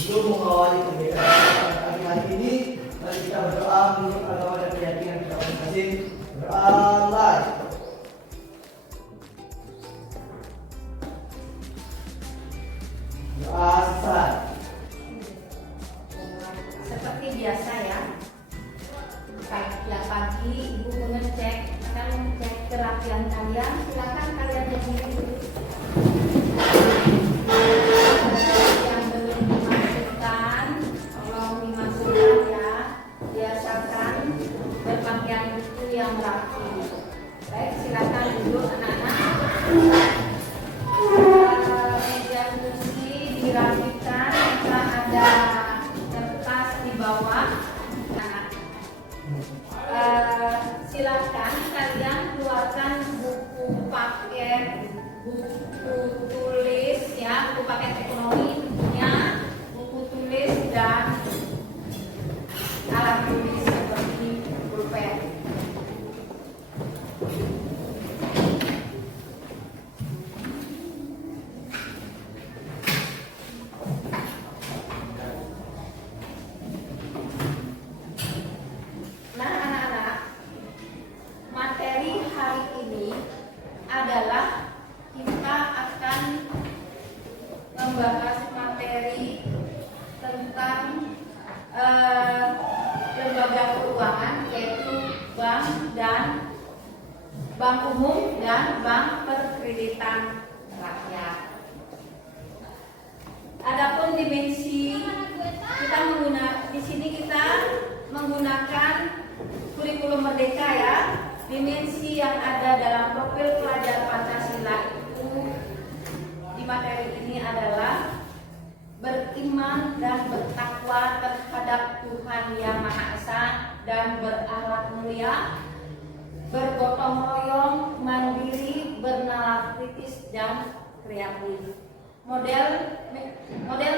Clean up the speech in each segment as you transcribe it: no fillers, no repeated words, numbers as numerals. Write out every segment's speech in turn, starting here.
Sebelum mengawali kegiatan pagi hari ini, mari kita berdoa menurut agama dan keyakinan kita masing-masing. Berdoa. Doa selesai. Seperti biasa ya, tiap pagi ibu akan mengecek kerapian kalian. Silakan kalian berdiri dulu. Yang belum dimasukkan, tolong dimasukkan ya. Biasakan berpakaian itu yang rapi. Baik, silakan duduk anak-anak. Meja kursi dirapikan, jika ada kertas di bawah. Silakan kalian keluarkan buku paket, buku tulis ya, buku paket ekonomi tentunya, buku tulis dan alat tulis seperti pulpen. Nah, anak-anak, materi hari ini adalah kita akan membahas materi tentang lembaga keuangan, yaitu bank dan bank umum dan bank perkreditan rakyat. Adapun dimensi kita di sini kita menggunakan kurikulum merdeka ya. Dimensi yang ada dalam profil pelajar Pancasila itu di materi ini adalah beriman dan bertakwa terhadap Tuhan Yang Maha Esa dan berakhlak mulia, bergotong royong, mandiri, bernalar kritis dan kreatif. Model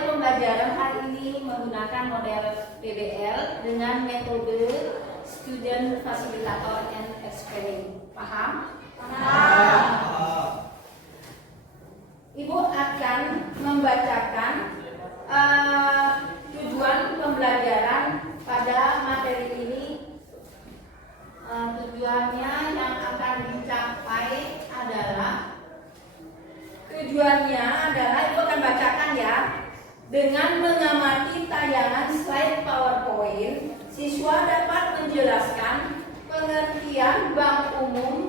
pembelajaran hari ini menggunakan model PBL dengan metode Student Facilitator and Explain. Paham? Paham. Ibu akan membacakan tujuan pembelajaran pada materi ini. Tujuannya yang akan dicapai adalah ibu akan bacakan ya. Dengan mengamati tayangan slide PowerPoint, siswa dapat menjelaskan pengertian bank umum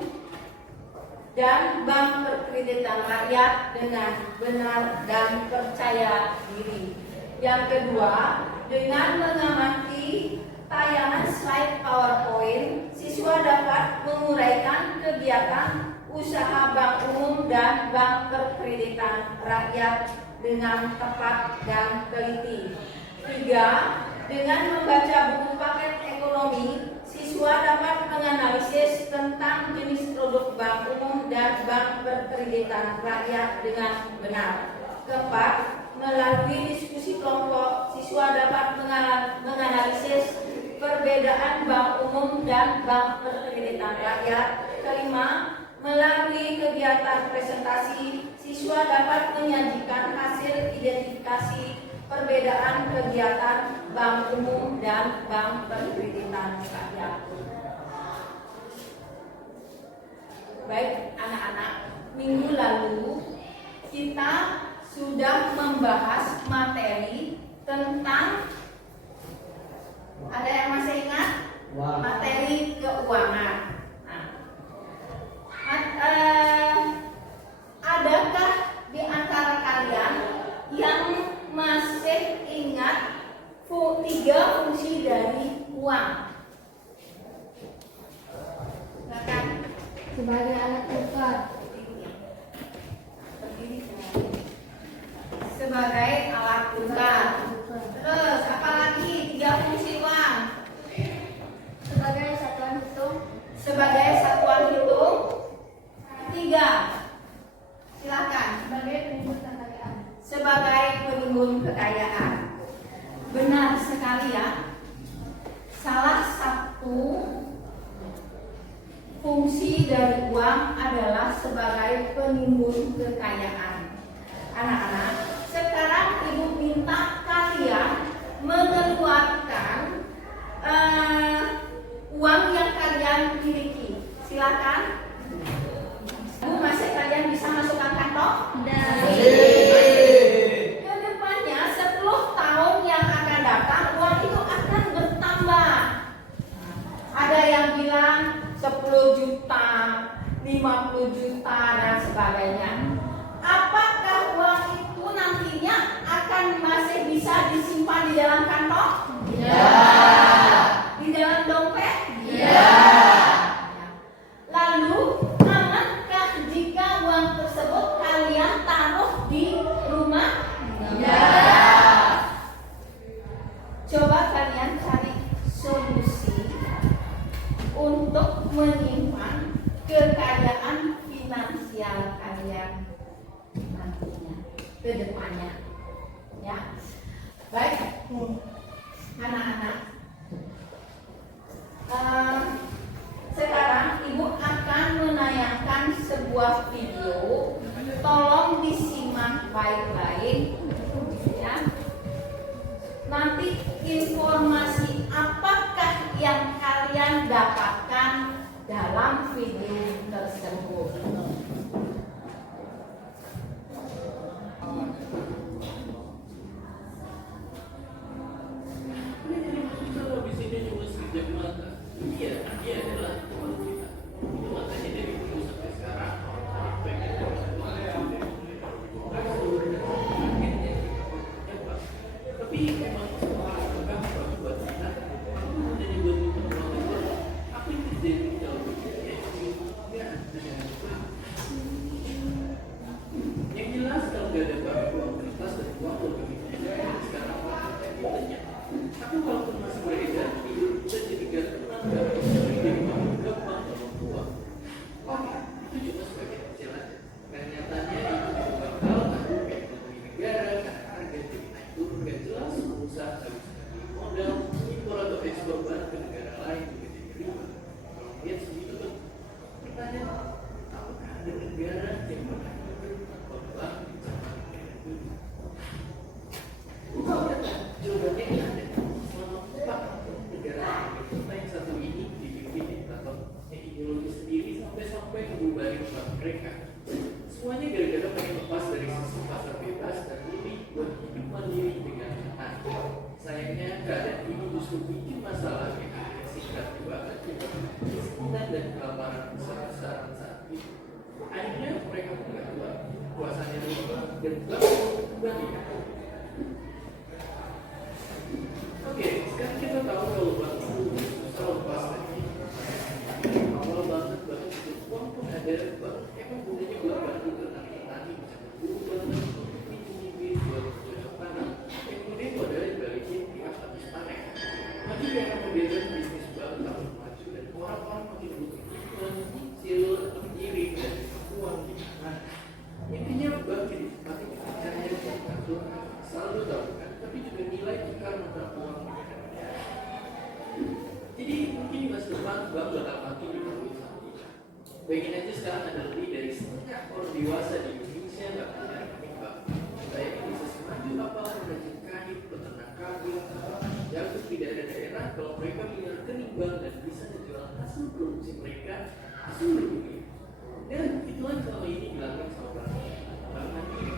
dan bank perkreditan rakyat dengan benar dan percaya diri. Yang kedua, dengan mengamati tayangan slide PowerPoint, siswa dapat menguraikan kegiatan usaha bank umum dan bank perkreditan rakyat dengan tepat dan teliti. 3. Dengan membaca buku paket ekonomi, siswa dapat menganalisis tentang jenis produk bank umum dan bank perkreditan rakyat dengan benar. 4. Melalui diskusi kelompok, siswa dapat menganalisis perbedaan bank umum dan bank perkreditan rakyat. 5. Melalui kegiatan presentasi, siswa dapat menyajikan hasil identifikasi perbedaan kegiatan bank umum dan bank perkreditan rakyat. Baik anak-anak, minggu lalu kita sudah membahas materi tentang, ada yang masih ingat? Materi keuangan. Adakah di antara kalian yang masih ingat 3 fungsi dari uang? Silakan. Sebagai alat tukar, sebagai alat tukar. Terus apa lagi 3 fungsi uang? sebagai satuan hitung, Sebagai satuan hitung. 3. Silakan. sebagai penimbun kekayaan. Sebagai penimbun kekayaan. Benar sekali ya. Salah satu fungsi dari uang adalah sebagai penimbun kekayaan. Anak-anak, sekarang ibu minta kalian 50 juta dan sebagainya. Apakah uang itu nantinya akan masih bisa disimpan di dalam kantong? Ya. Di dalam dompet? Ya. Lalu, amankah jika uang tersebut kalian taruh di rumah? Ya. Coba kalian cari solusi untuk menyimpan kekayaan finansial kalian nantinya, ke depannya. Ya. Baik, anak-anak. Sekarang Ibu akan menayangkan sebuah video. Tolong disimak baik-baik, ya. Nanti informasi apakah yang kalian dapatkan dalam video tersebut. Semuanya gara-gara pengen lepas dari sistem pasar bebas dan lebih buat hidup mandiri dengan aman. Sayangnya keadaan ini justru bikin masalah yang singkat banget, kemiskinan dan kelaparan besar-besaran saat ini. Akhirnya mereka nggak kuat, kuasanya lupa dan kembali. Oke, sekarang kita tahu kalau bank itu susah lepas dari ini. Awal banget uang pun ada bank emang gunanya buat bantu petani bisa berubah, pinjam buat cocok tanam. Yang kemudian modalnya dibalikin pihak habis panen. Maju karena kebiasaan bisnis bank tahun maju dan orang-orang makin butuh iklan, sil, mengiring dan uang di tangan. Intinya bank jadi semakin percaya dan ngatur saldo tabungan, tapi juga nilai tukar mata uang. Jadi mungkin di masa depan bank bakal makin diperlukan sama kita. Bayangin aja sekarang ada lebih dari setengah orang dewasa di Indonesia nggak punya rekening bank. Bayangin bisa semaju apa pengrajin kain, peternak kambing, jago di daerah-daerah kalau mereka punya rekening bank dan bisa menjual hasil produksi mereka di seluruh dunia. Dan itulah selama ini dilakukan sama bank mandiri.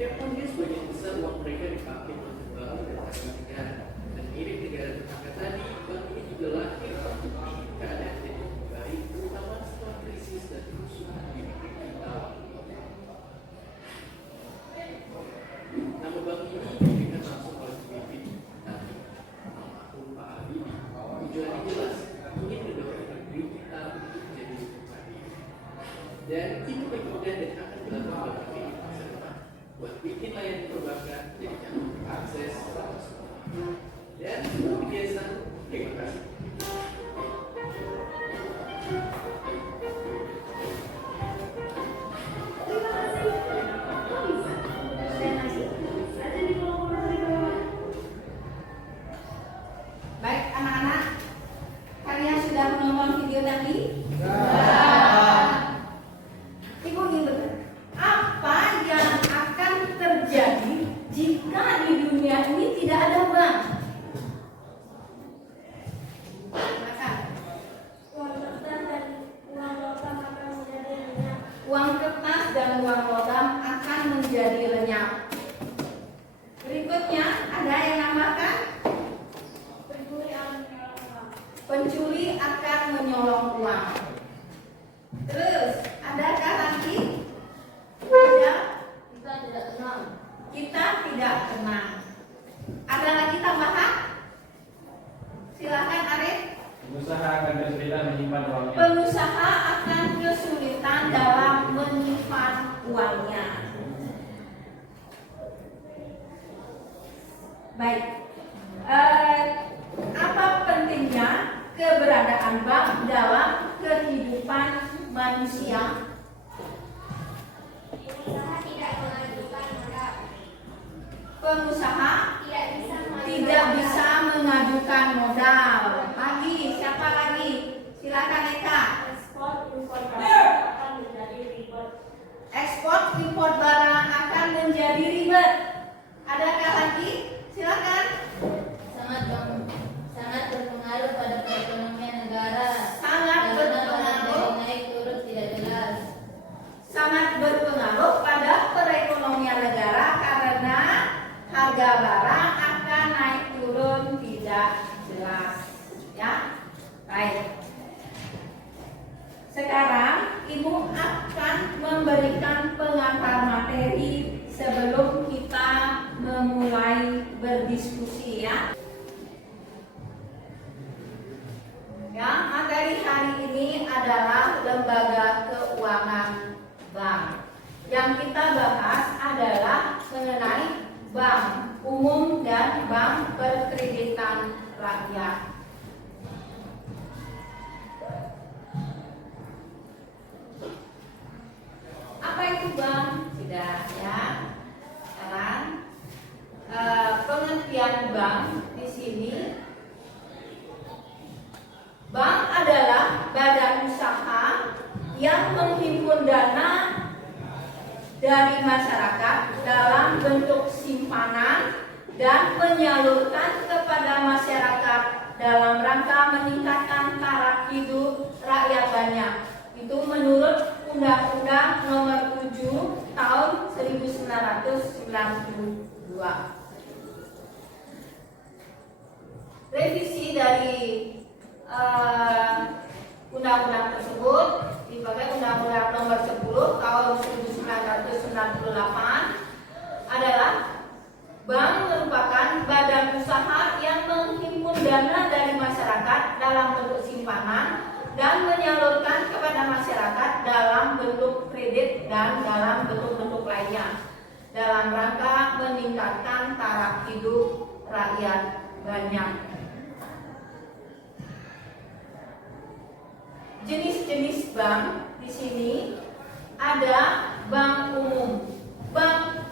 Tiap tahunnya sebagian besar uang mereka dipakai untuk membangun dan tanggung negara. Dan mirip negara tetangga tadi, bank ini juga lahir untuk bikin keadaan jadi lebih baik, terutama setelah krisis dan kerusuhan di negeri kita. Nama bank ini diberikan langsung oleh pemimpin tadi, almarhum Pak Habibie. Tujuannya jelas, ingin mendorong negeri kita untuk menjadi lebih mandiri. Dan itu kemudian dan akan dilakukan bank ini di masa depan, buat bikin layanan perbankan jadi jangan akses sama semua. Dan seperti biasa, terima kasih. Baik anak-anak, kalian sudah menonton video tadi? Ibu ingin bertanya, apa yang akan terjadi jika di dunia ini tidak ada bank? Uang kertas dan uang logam akan menjadi lenyap. Berikutnya ada yang nambahkan? Pencuri akan menyolong uang. Terus Baik. Apa pentingnya keberadaan bank dalam kehidupan manusia? Pengusaha tidak mengajukan modal. Pengusaha Tidak bisa mengajukan tidak bisa mengajukan modal. Lagi, siapa lagi? Silakan Eka. Ekspor impor barang akan menjadi ribet. Ekspor impor barang akan menjadi ribet. Adakah lagi? Silakan. sangat berpengaruh pada perekonomian negara. Sangat Karena berpengaruh. barang naik turun tidak jelas. Sangat berpengaruh pada perekonomian negara karena harga barang akan naik turun tidak jelas. Ya, baik. Sekarang Ibu akan memberikan pengantar materi sebelum kita memulai berdiskusi ya. Ya, materi hari ini adalah lembaga keuangan bank. Yang kita bahas adalah mengenai bank umum dan bank perkreditan rakyat. Apa itu bank? Tidak ya. Sekarang pengertian bank di sini. Bank adalah badan usaha yang menghimpun dana dari masyarakat dalam bentuk simpanan dan menyalurkan kepada masyarakat dalam rangka meningkatkan taraf hidup rakyat banyak. Itu menurut Undang-Undang Nomor 7 Tahun 1992. Revisi dari undang-undang tersebut dipakai Undang-Undang Nomor 10 Tahun 1998 adalah bank merupakan badan usaha yang menghimpun dana dari masyarakat dalam bentuk simpanan dan menyalurkan kepada masyarakat dalam bentuk kredit dan dalam bentuk-bentuk lainnya dalam rangka meningkatkan taraf hidup rakyat banyak. Jenis-jenis bank di sini ada bank umum. Bank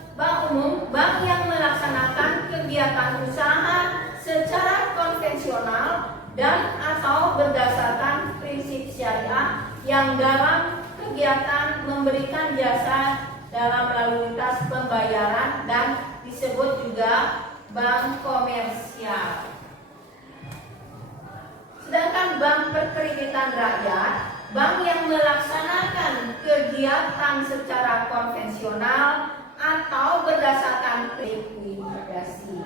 umum, bank yang melaksanakan kegiatan usaha secara konvensional dan atau berdasarkan prinsip syariah yang dalam kegiatan memberikan jasa dalam lalu lintas pembayaran dan disebut juga bank komersial. Sedangkan bank perkreditan rakyat, bank yang melaksanakan kegiatan secara konvensional atau berdasarkan likuidasi.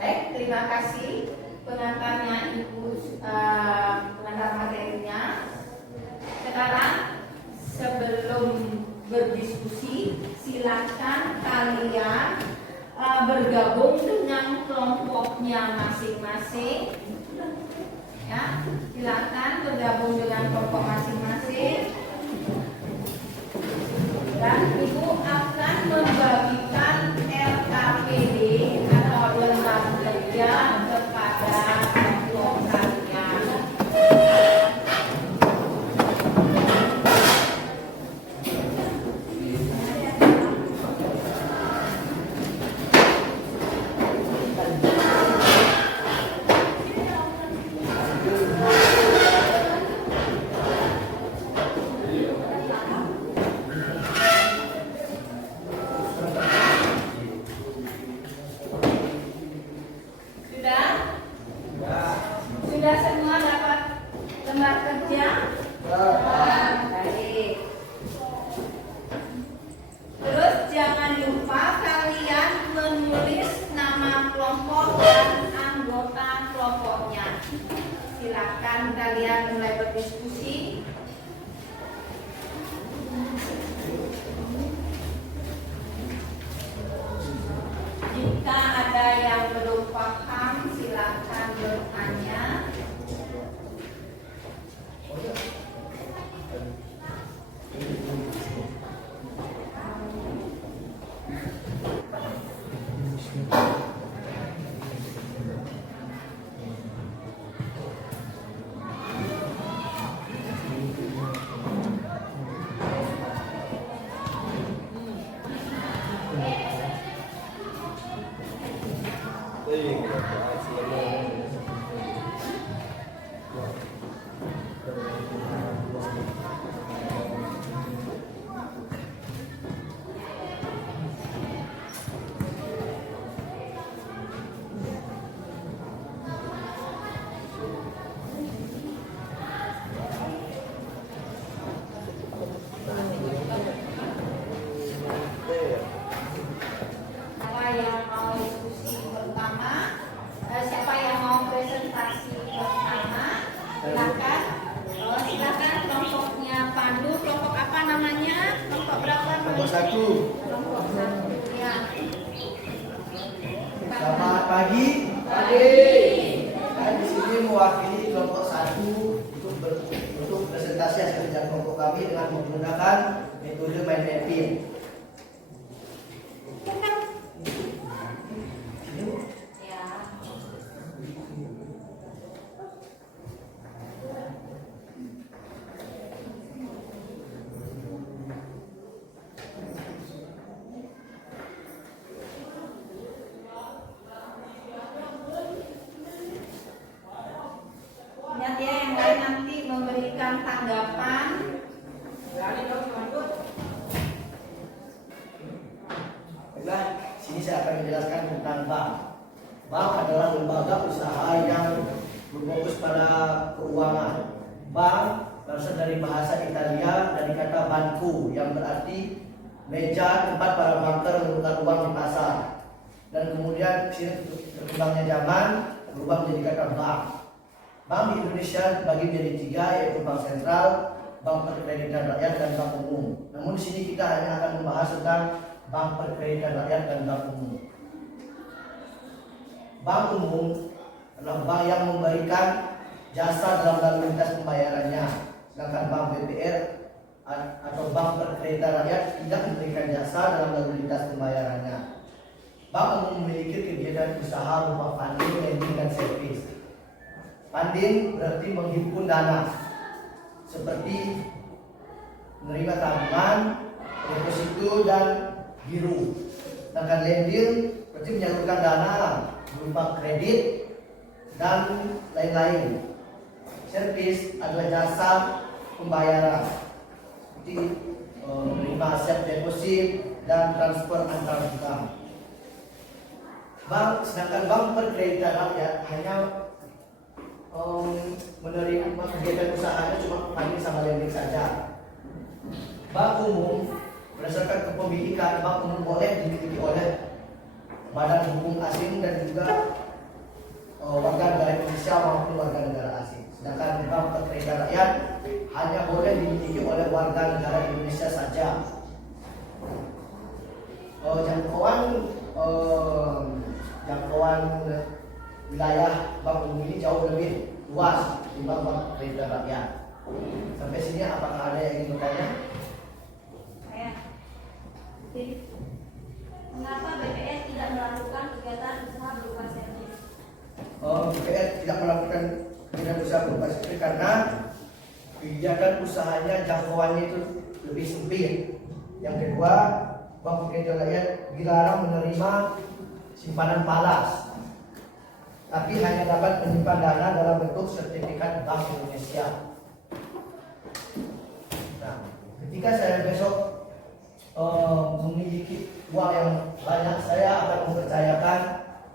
Baik, terima kasih pengantarnya Ibu, pengantar materinya. Sekarang sebelum berdiskusi, silakan kalian bergabung dengan kelompoknya masing-masing. Ya, silakan bergabung dengan kelompok masing-masing. Dan Ibu akan membagikan LKPD atau lembar kerja kepada kelompok kalian. Sudah semua dapat lembar kerja? Baik. Terus jangan lupa kalian menulis nama kelompok dan anggota kelompoknya. Silakan kalian mulai berdiskusi. Jika ada yang belum paham, silakan bertanya. Siapa yang mau diskusi pertama? Siapa yang mau presentasi pertama? Silakan. Silakan kelompoknya Pandu. Kelompok apa namanya? Kelompok berapa? Kelompok 1. Kelompok 1 ya. Selamat pagi. Pagi. Saya di sini mewakili kelompok 1 untuk presentasi hasil kerja kelompok kami dengan menggunakan metode mind mapping. Ya. Ingat ya, yang lain nanti memberikan tanggapan. Baiklah, sini saya akan menjelaskan tentang bank. Bank adalah lembaga usaha yang berfokus pada keuangan. Bank berasal dari bahasa Italia dari kata banco yang berarti meja tempat para banker menukar uang di pasar. Dan kemudian sini berkembangnya zaman berubah menjadi kata bank. Bank di Indonesia dibagi menjadi 3, yaitu bank sentral, bank perkreditan rakyat, dan bank umum. Namun di sini kita hanya akan membahas tentang bank perkreditan rakyat dan bank umum. Bank umum adalah bank yang memberikan jasa dalam lalu lintas pembayarannya, sedangkan bank BPR atau bank perkreditan rakyat tidak memberikan jasa dalam lalu lintas pembayarannya. Bank umum memiliki kegiatan usaha berupa funding, lending, dan service. Funding berarti menghimpun dana, seperti menerima tabungan, deposito, dan giro. Sedangkan lending berarti menyalurkan dana berupa kredit dan lain-lain. Service adalah jasa pembayaran, seperti menerima aset deposit dan transfer antar bank. Sedangkan bank perkreditan rakyat hanya menerima kegiatan usahanya cuma funding sama lending saja. Bank umum berdasarkan kepemilikan, bank umum boleh dimiliki oleh badan hukum asing dan juga warga negara Indonesia maupun warga negara asing. Sedangkan bank perkreditan rakyat hanya boleh dimiliki oleh warga negara Indonesia saja. Jangkauan wilayah bank umum ini jauh lebih luas dibanding bank perkreditan rakyat. Sampai sini apakah ada yang ingin bertanya? Saya. Mengapa BPS tidak melakukan kegiatan usaha berupa servis? BPS tidak melakukan kegiatan usaha berupa servis karena kegiatan usahanya jangkauannya itu lebih sempit. Yang kedua, bank perkreditan rakyat dilarang menerima simpanan falas, tapi hanya dapat menyimpan dana dalam bentuk sertifikat Bank Indonesia. Nah, ketika saya besok memiliki uang yang banyak, saya akan mempercayakan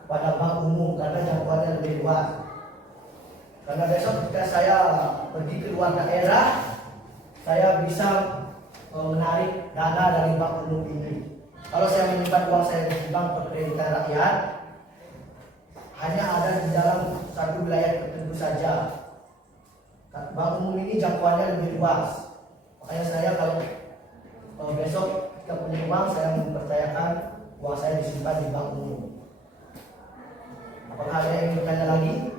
kepada bank umum karena jangkauannya lebih luas. Karena besok ketika saya pergi ke luar daerah, saya bisa menarik dana dari bank umum ini. Kalau saya menyimpan uang saya di bank perkreditan rakyat, hanya ada di dalam satu wilayah tertentu saja. Bank umum ini jangkauannya lebih luas. Makanya saya kalau besok ketika punya uang, saya mempercayakan uang saya disimpan di bank umum. Apakah ada yang bertanya lagi?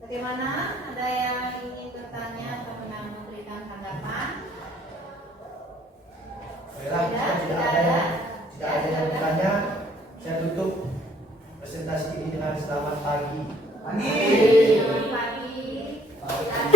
Bagaimana? Ada yang ingin bertanya atau memberikan tanggapan? Baiklah, jika ada yang bertanya, saya tutup presentasi ini dengan selamat pagi. Selamat pagi. Silakan.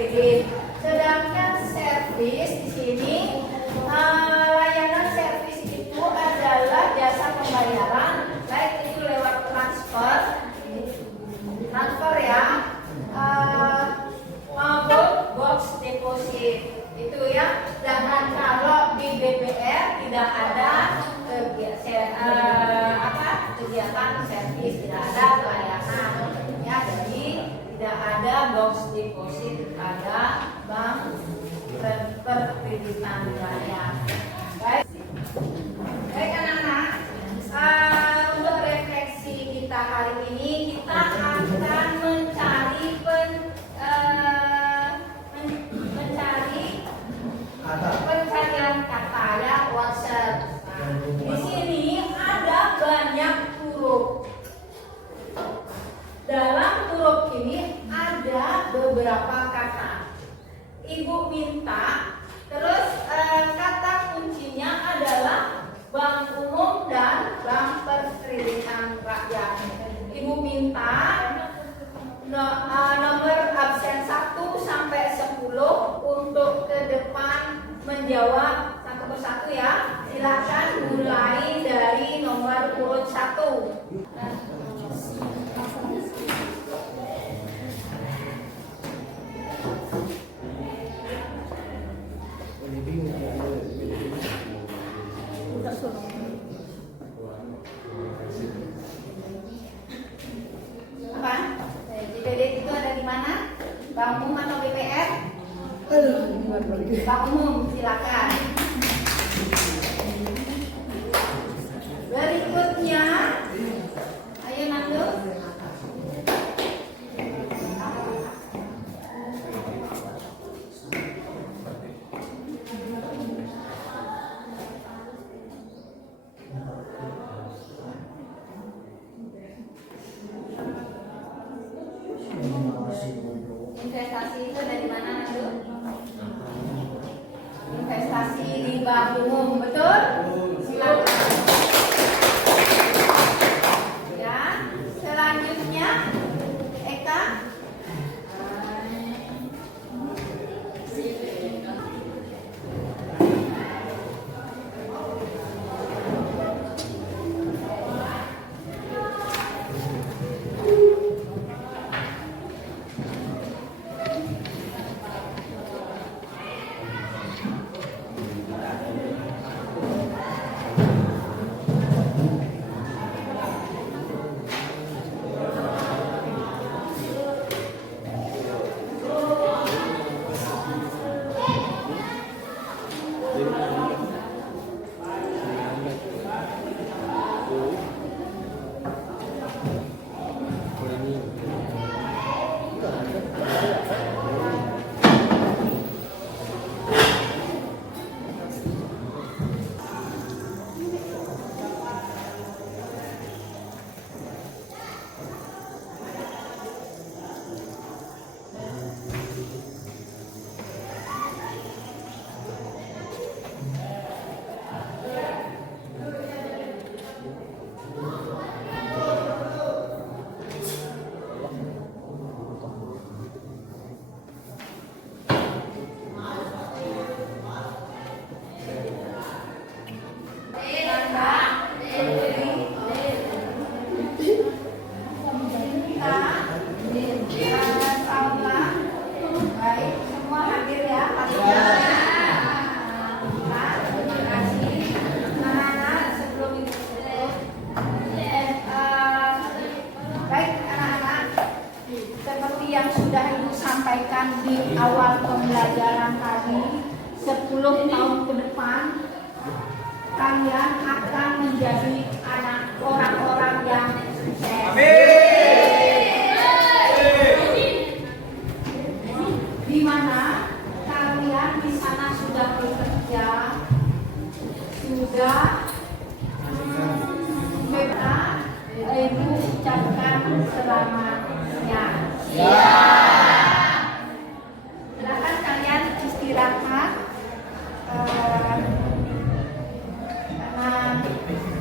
kredit. Sedangkan servis di sini layanan servis itu adalah jasa pembayaran, baik itu lewat transfer ya, maupun box deposit itu ya. Jangan kalau di BPR tidak ada kegiatan servis, tidak ada pelayanan ya, jadi tidak ada box deposit pada bank perkreditan wilayah. Baik anak-anak, untuk refleksi kita hari ini kita akan mencari pencarian kata ya, WhatsApp. Nah, di sini ada banyak huruf. Dalam huruf ini ada beberapa kata. Ibu minta, terus kata kuncinya adalah bank umum dan bank perkreditan rakyat. Ibu minta nomor absen 1 sampai 10 untuk ke depan menjawab satu persatu ya. Silakan mulai dari nomor urut 1. Apa? Kredit itu ada di mana? Bank umum atau BPR? Bank umum, silakan. Berikutnya, ayo Nando. Investasi itu dari mana Nando? Investasi di bank umum, betul? Silakan. Ya, selanjutnya Eka. sampaikan di awal pembelajaran tadi, 10 tahun ke depan kalian akan menjadi anak orang-orang yang sukses. Di mana kalian di sana sudah bekerja, sudah Ibu ucapkan selamatnya. Silakan kalian istirahat karena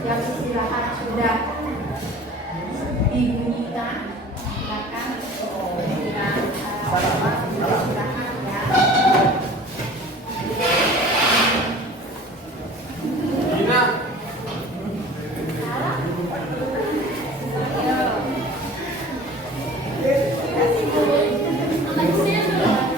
jam istirahat sudah dibunyikan. Silakan istirahat. Fungsinya sudah